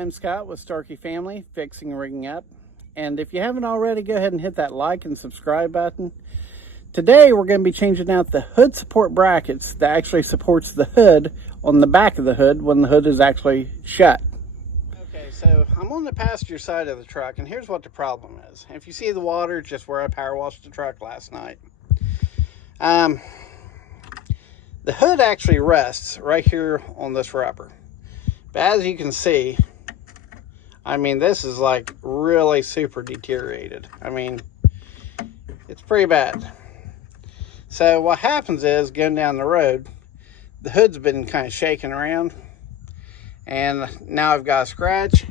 I'm Scott with Starkey Family, Fixing and Rigging Up. And if you haven't already, go ahead and hit that like and subscribe button. Today we're going to be changing out the hood support brackets that actually supports the hood on the back of the hood when the hood is actually shut. Okay, so I'm on the passenger side of the truck, and here's what the problem is. If you see the water, just where I power washed the truck last night. The hood actually rests right here on this rubber. But as you can see, I mean, this is like really super deteriorated. I mean, it's pretty bad. So what happens is, going down the road, the hood's been kind of shaking around, and now I've got a scratch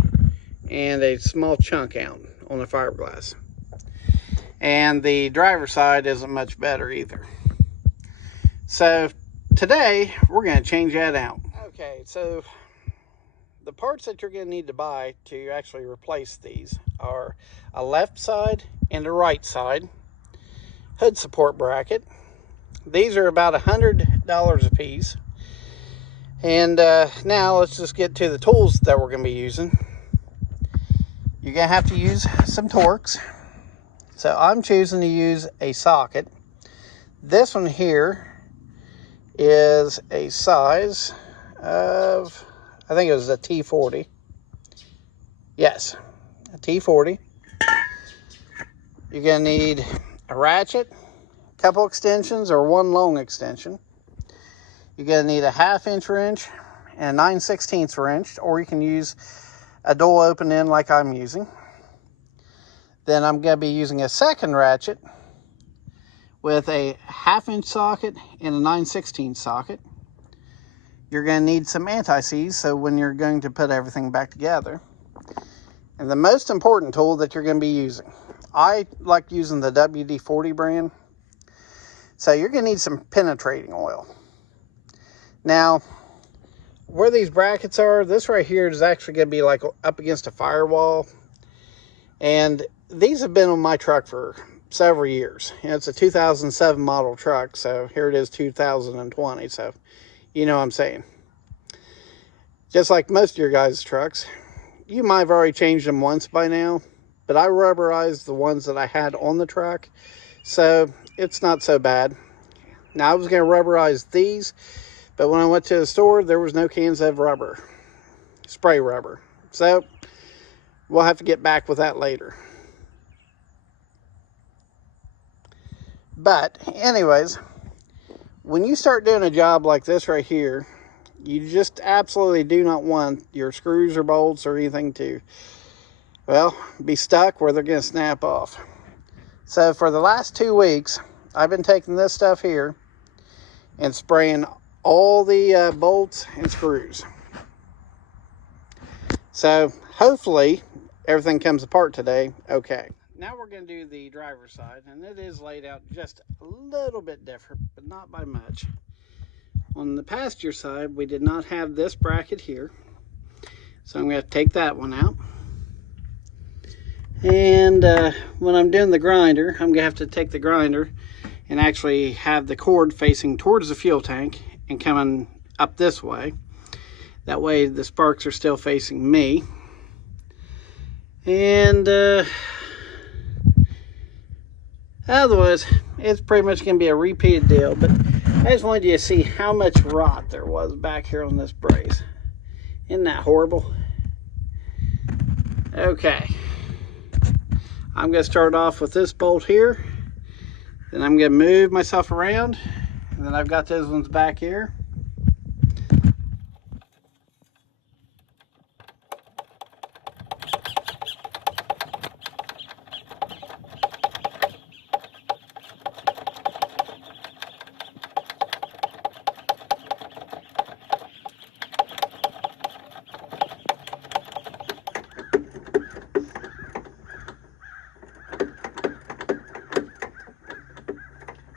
and a small chunk out on the fiberglass. And the driver's side isn't much better either. So today we're going to change that out. Okay, so the parts that you're going to need to buy to actually replace these are a left side and a right side hood support bracket. These are about $100 a piece. And now let's just get to the tools that we're going to be using. You're going to have to use some Torx. So I'm choosing to use a socket. This one here is a size of, I think it was a T40. Yes, a T40. You're going to need a ratchet, a couple extensions, or one long extension. You're going to need a 1/2 wrench and a 9/16 wrench, or you can use a dual open end like I'm using. Then I'm going to be using a second ratchet with a 1/2 socket and a 9/16 socket. You're going to need some anti-seize, so when you're going to put everything back together. And the most important tool that you're going to be using, I like using the WD-40 brand. So you're going to need some penetrating oil. Now, where these brackets are, this right here is actually going to be like up against a firewall. And these have been on my truck for several years. You know, it's a 2007 model truck, so here it is 2020, so you know what I'm saying. Just like most of your guys' trucks, you might have already changed them once by now, but I rubberized the ones that I had on the truck, so it's not so bad. Now I was going to rubberize these, but when I went to the store, there was no cans of rubber, spray rubber. So we'll have to get back with that later. But anyways, when you start doing a job like this right here, you just absolutely do not want your screws or bolts or anything to, well, be stuck where they're going to snap off. So for the last 2 weeks, I've been taking this stuff here and spraying all the bolts and screws. So hopefully everything comes apart today okay. Now we're going to do the driver's side, and it is laid out just a little bit different, but not by much. On the passenger side, we did not have this bracket here, so I'm going to have to take that one out. And when I'm doing the grinder, I'm going to have to take the grinder and actually have the cord facing towards the fuel tank and coming up this way. That way the sparks are still facing me. And otherwise, it's pretty much going to be a repeated deal. But I just wanted you to see how much rot there was back here on this brace. Isn't that horrible? Okay. I'm going to start off with this bolt here. Then I'm going to move myself around. And then I've got those ones back here.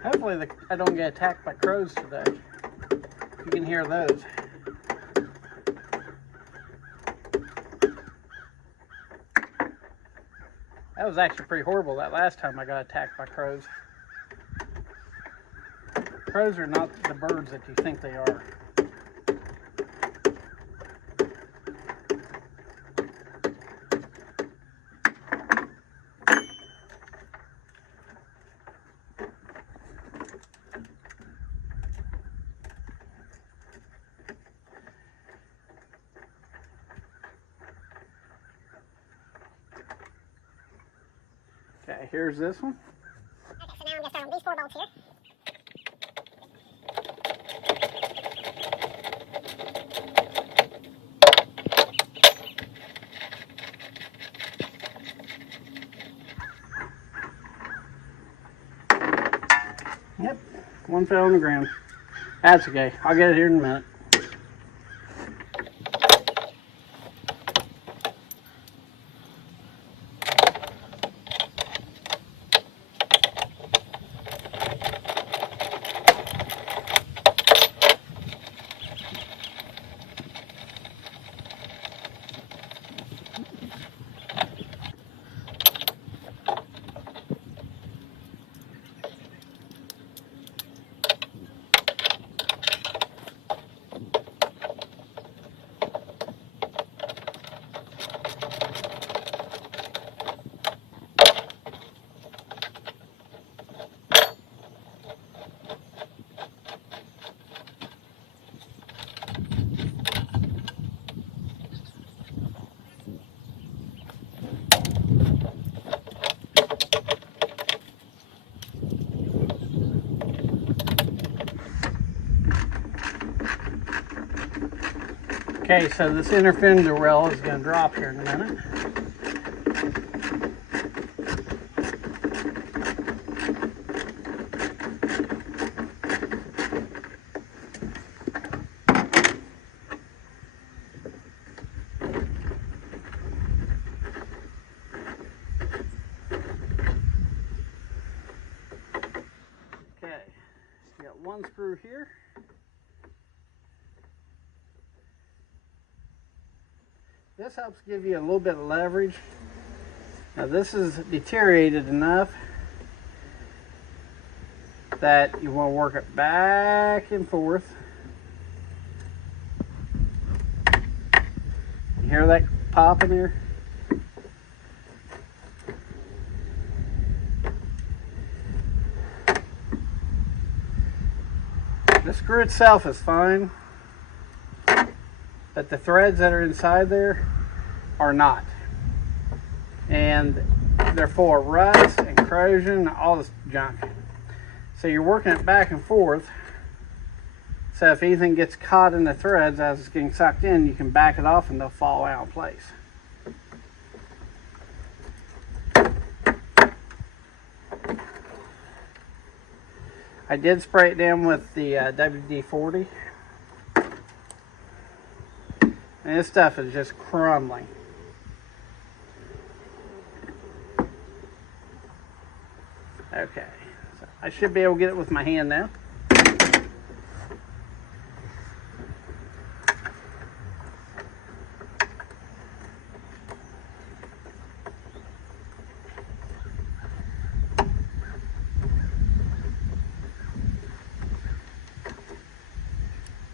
Hopefully I don't get attacked by crows today. You can hear those. That was actually pretty horrible that last time I got attacked by crows. Crows are not the birds that you think they are. Okay, here's this one. Okay, so now I'm just these 4 bolts here. Yep, one fell on the ground. That's okay, I'll get it here in a minute. Okay, so this inner fender well is going to drop here in a minute. Okay, you got one screw here. This helps give you a little bit of leverage. Now this is deteriorated enough that you want to work it back and forth. You hear that pop in there? The screw itself is fine, but the threads that are inside there are not. And they're full of rust and corrosion and all this junk. So you're working it back and forth. So if anything gets caught in the threads as it's getting sucked in, you can back it off and they'll fall out of place. I did spray it down with the WD-40. And this stuff is just crumbling. Okay, so I should be able to get it with my hand now.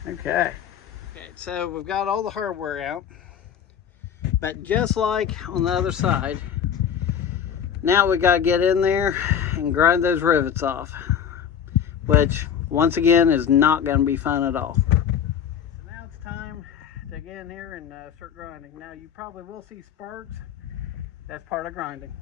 Okay, so we've got all the hardware out, but just like on the other side, now we got to get in there and grind those rivets off, which once again is not going to be fun at all. So now it's time to get in here and start grinding. Now you probably will see sparks. That's part of grinding.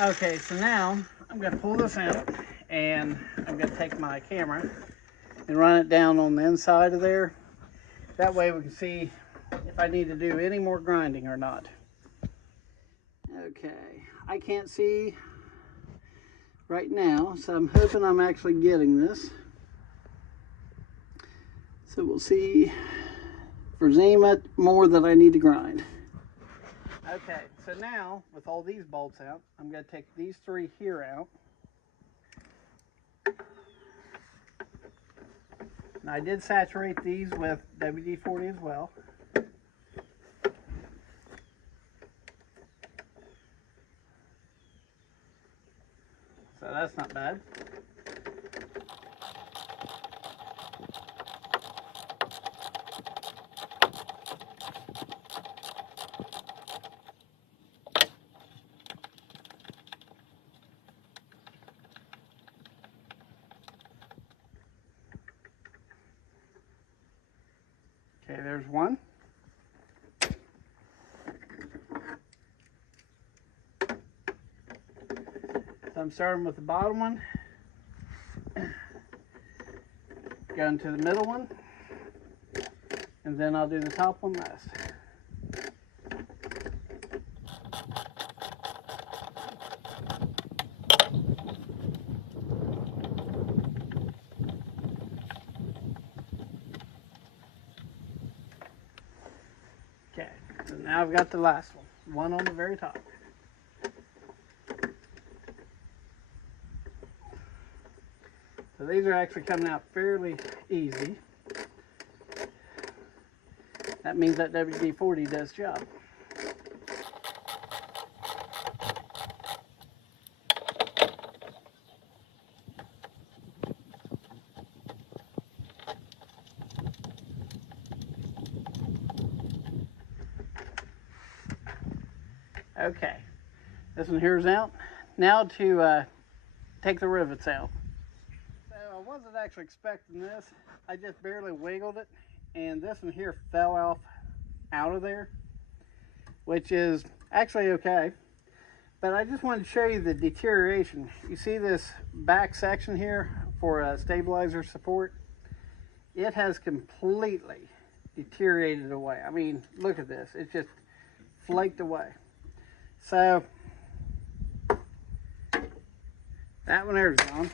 Okay, so now I'm going to pull this out, and I'm going to take my camera and run it down on the inside of there. That way we can see if I need to do any more grinding or not. Okay, I can't see right now, so I'm hoping I'm actually getting this. So we'll see if there's any much more that I need to grind. Okay, so now with all these bolts out, I'm going to take these three here out. And I did saturate these with WD-40 as well. So that's not bad. Okay, there's one. So I'm starting with the bottom one, going to the middle one, and then I'll do the top one last. Okay, so now I've got the last one on the very top. So these are actually coming out fairly easy. That means that WD-40 does job. Okay, this one here's out. Now to take the rivets out. So I wasn't actually expecting this. I just barely wiggled it, and this one here fell off out of there, which is actually okay. But I just wanted to show you the deterioration. You see this back section here for stabilizer support? It has completely deteriorated away. I mean, look at this. It just flaked away. So that one there's gone.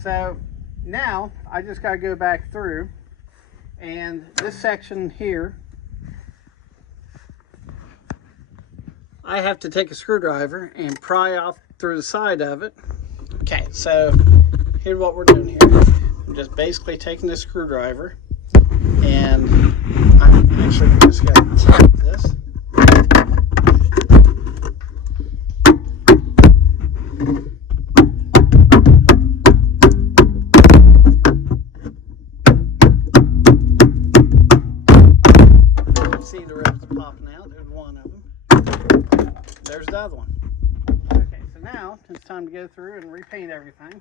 So now I just got to go back through, and this section here, I have to take a screwdriver and pry off through the side of it. Okay, so here's what we're doing here. I'm just basically taking the screwdriver, and I'm actually just going to tap this. See the rivets popping out. There's one of them. There's the other one. Okay, so now it's time to go through and repaint everything.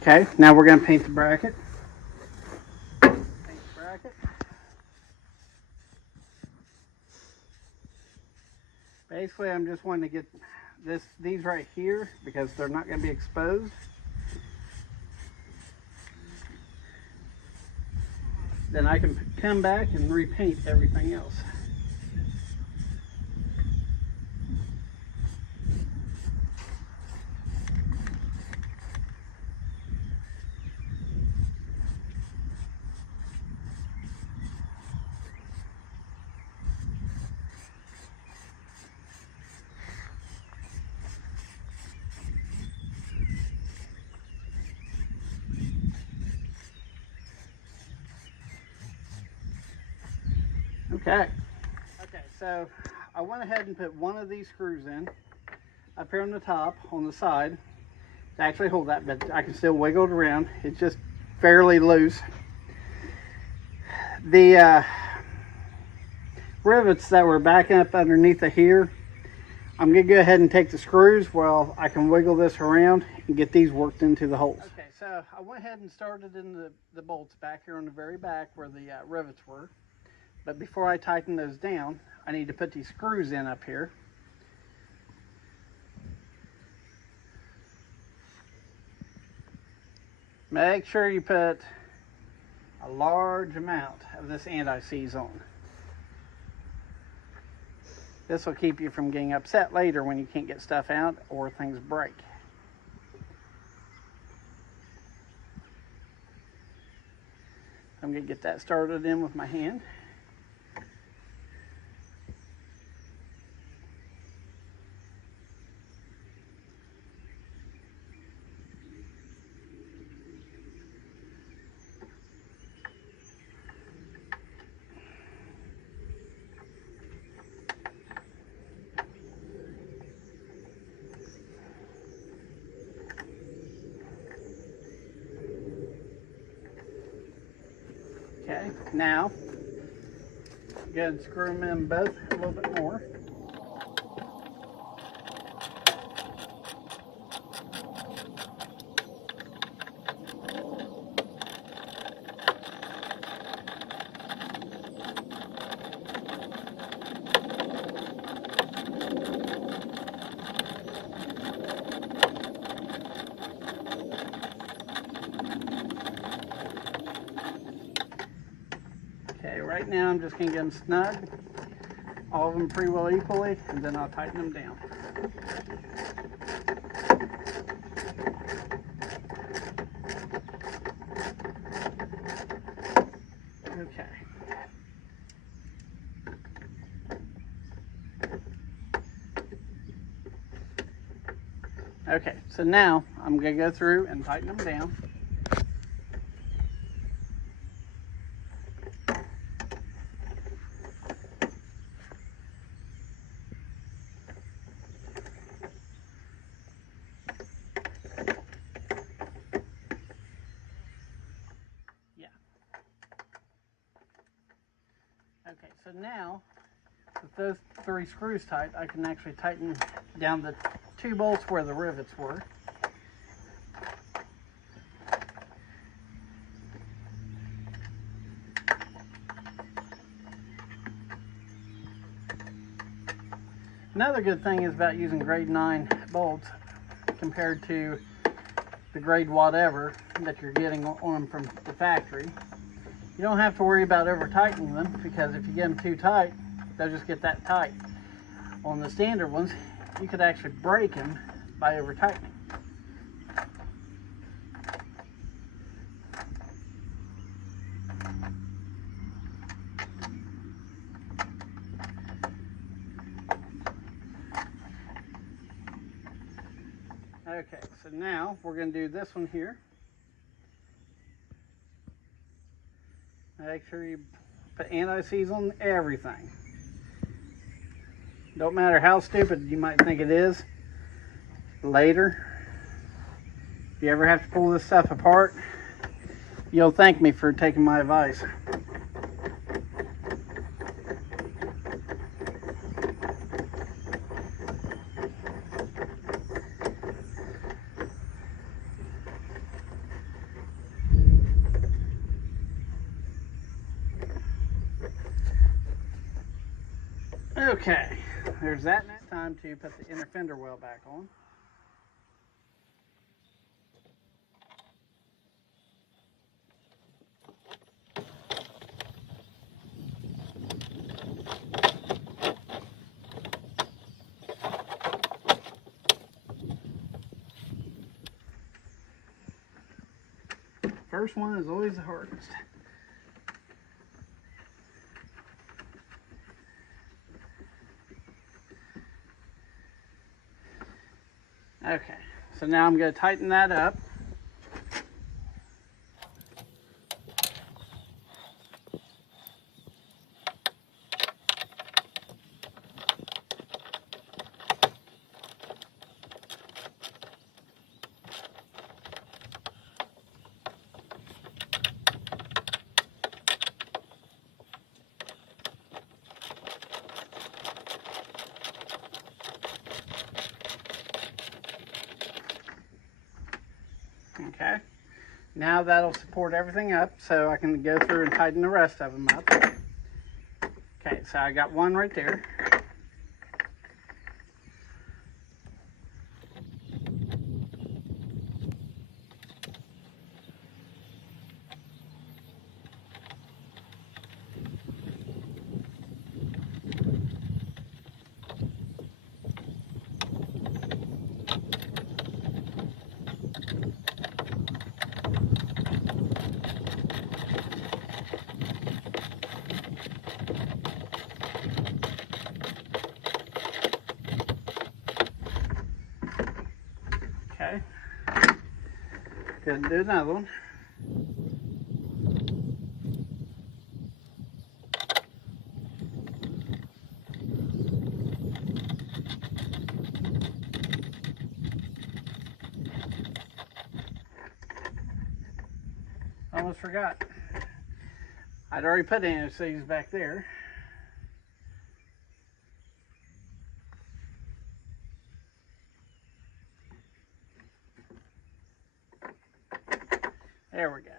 Okay, now we're going to paint the bracket. Paint the bracket. Basically, I'm just wanting to get these right here because they're not going to be exposed. Then I can come back and repaint everything else. Okay, so I went ahead and put one of these screws in up here on the top, on the side, to actually hold that, but I can still wiggle it around. It's just fairly loose. The rivets that were backing up underneath of here, I'm going to go ahead and take the screws while I can wiggle this around and get these worked into the holes. Okay, so I went ahead and started in the bolts back here on the very back where the rivets were. But before I tighten those down, I need to put these screws in up here. Make sure you put a large amount of this anti-seize on. This will keep you from getting upset later when you can't get stuff out or things break. I'm going to get that started in with my hand. Okay, now go ahead and screw them in both a little bit more. Okay, right now I'm just going to get them snug, all of them pretty well equally, and then I'll tighten them down. Okay. Okay, so now I'm going to go through and tighten them down. Okay, so now with those 3 screws tight, I can actually tighten down the 2 bolts where the rivets were. Another good thing is about using grade 9 bolts compared to the grade whatever that you're getting on them from the factory. You don't have to worry about over tightening them, because if you get them too tight, they'll just get that tight. On the standard ones, you could actually break them by over tightening. Okay, so now we're going to do this one here. Make sure you put anti-seize on everything. Don't matter how stupid you might think it is. Later, if you ever have to pull this stuff apart, you'll thank me for taking my advice. Okay, there's that. Now time to put the inner fender well back on. First one is always the hardest. Okay, so now I'm going to tighten that up. Okay, now that'll support everything up, so I can go through and tighten the rest of them up. Okay, so I got one right there. Okay, go ahead and do another one. Almost forgot. I'd already put NOCs back there. There we go.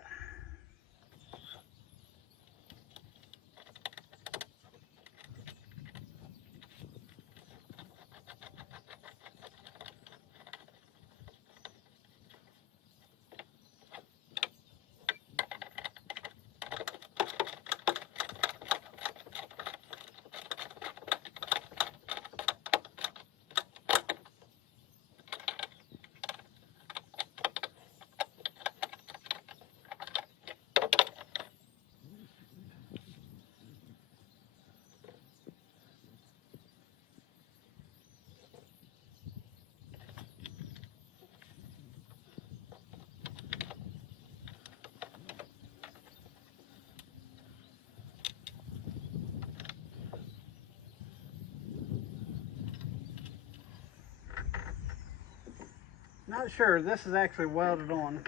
Not sure, this is actually welded on,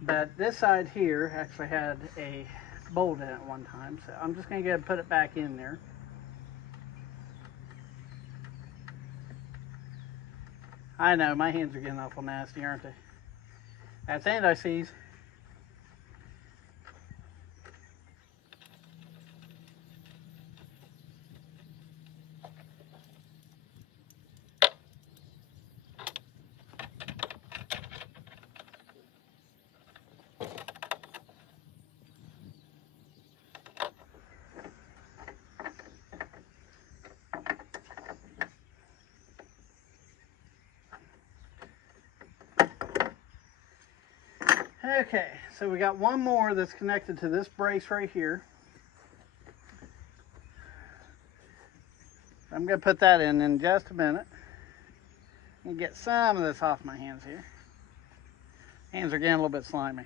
but this side here actually had a bolt in it one time, so I'm just going to go ahead and put it back in there. I know, my hands are getting awful nasty, aren't they? That's anti-seize. Okay, so we got one more that's connected to this brace right here. I'm going to put that in just a minute and get some of this off my hands here. Hands are getting a little bit slimy.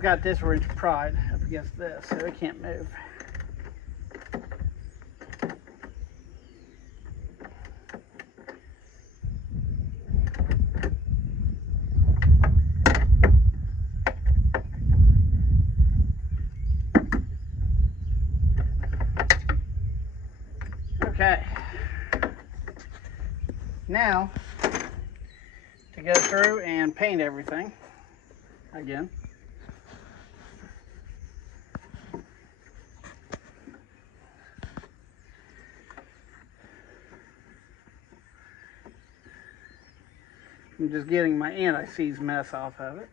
has got this wrench pried up against this, so it can't move. Okay, now to go through and paint everything again. I'm just getting my anti-seize mess off of it.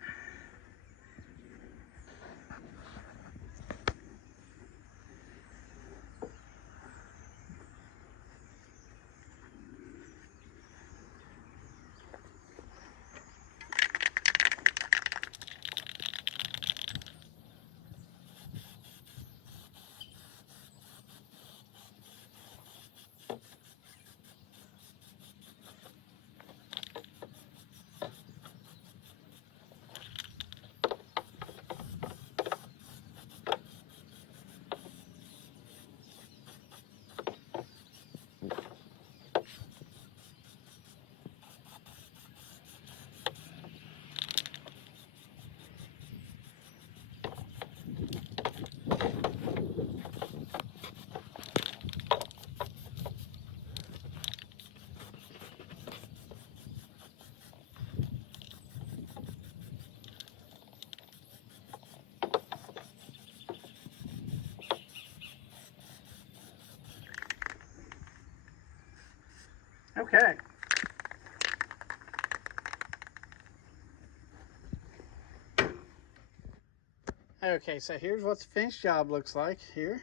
Okay. Okay, so here's what the finished job looks like here.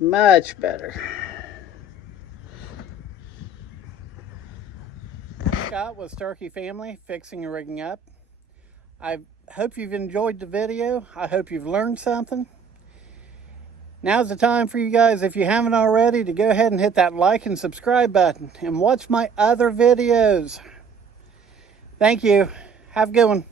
Much better. Scott with Starkey Family, fixing and rigging up. I hope you've enjoyed the video. I hope you've learned something. Now's the time for you guys, if you haven't already, to go ahead and hit that like and subscribe button and watch my other videos. Thank you. Have a good one.